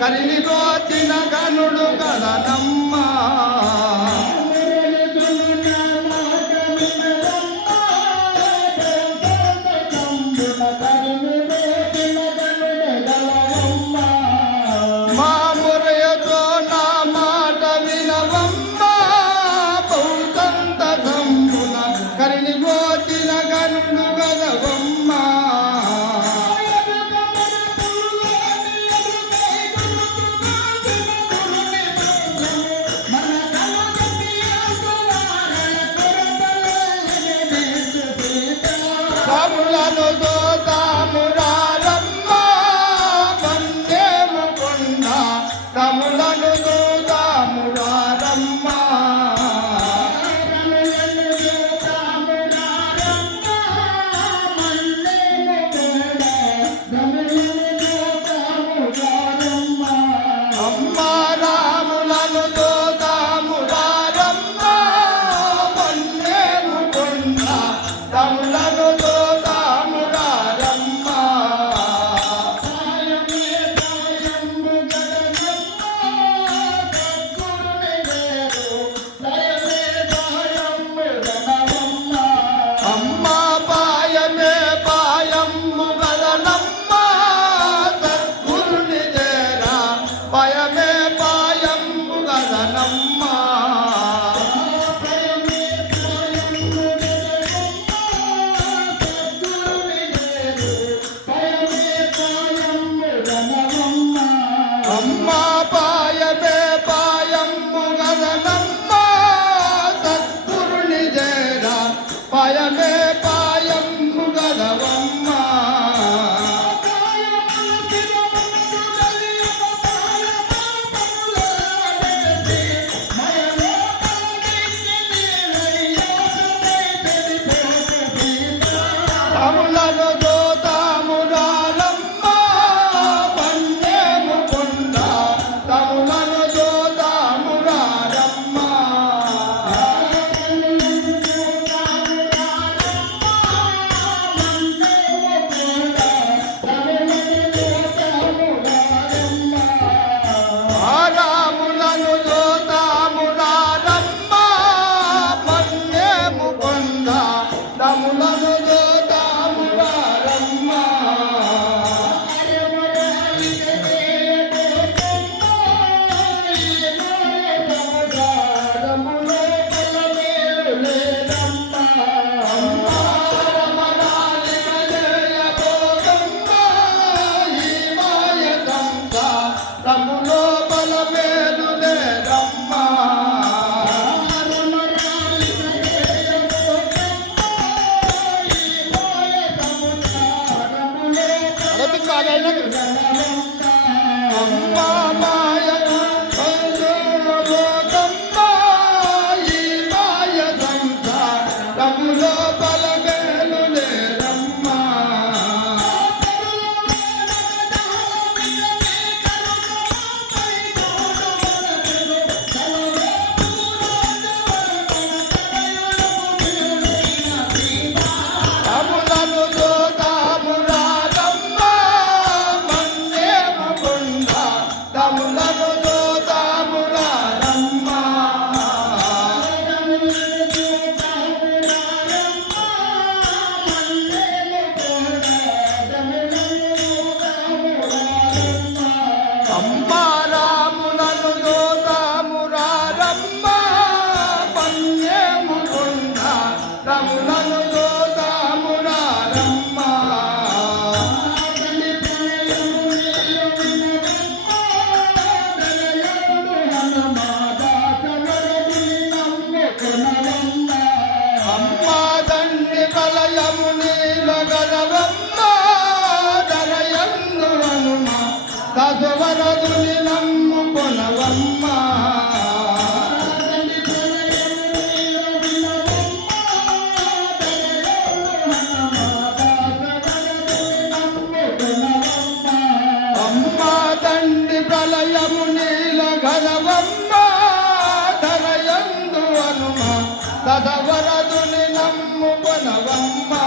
కరిలిలో చిన్న గనుడు కదనమ్మా Ronaldo. Bayram Bey. Sabendo de రాజవరదుని నమ్ము కొనవమ్మా. అమ్మా తండ్రి ప్రళయము నీల ఘనవమ్మ. ధరయందు అనుమ తదవరదుని నమ్ము కొనవమ్మా.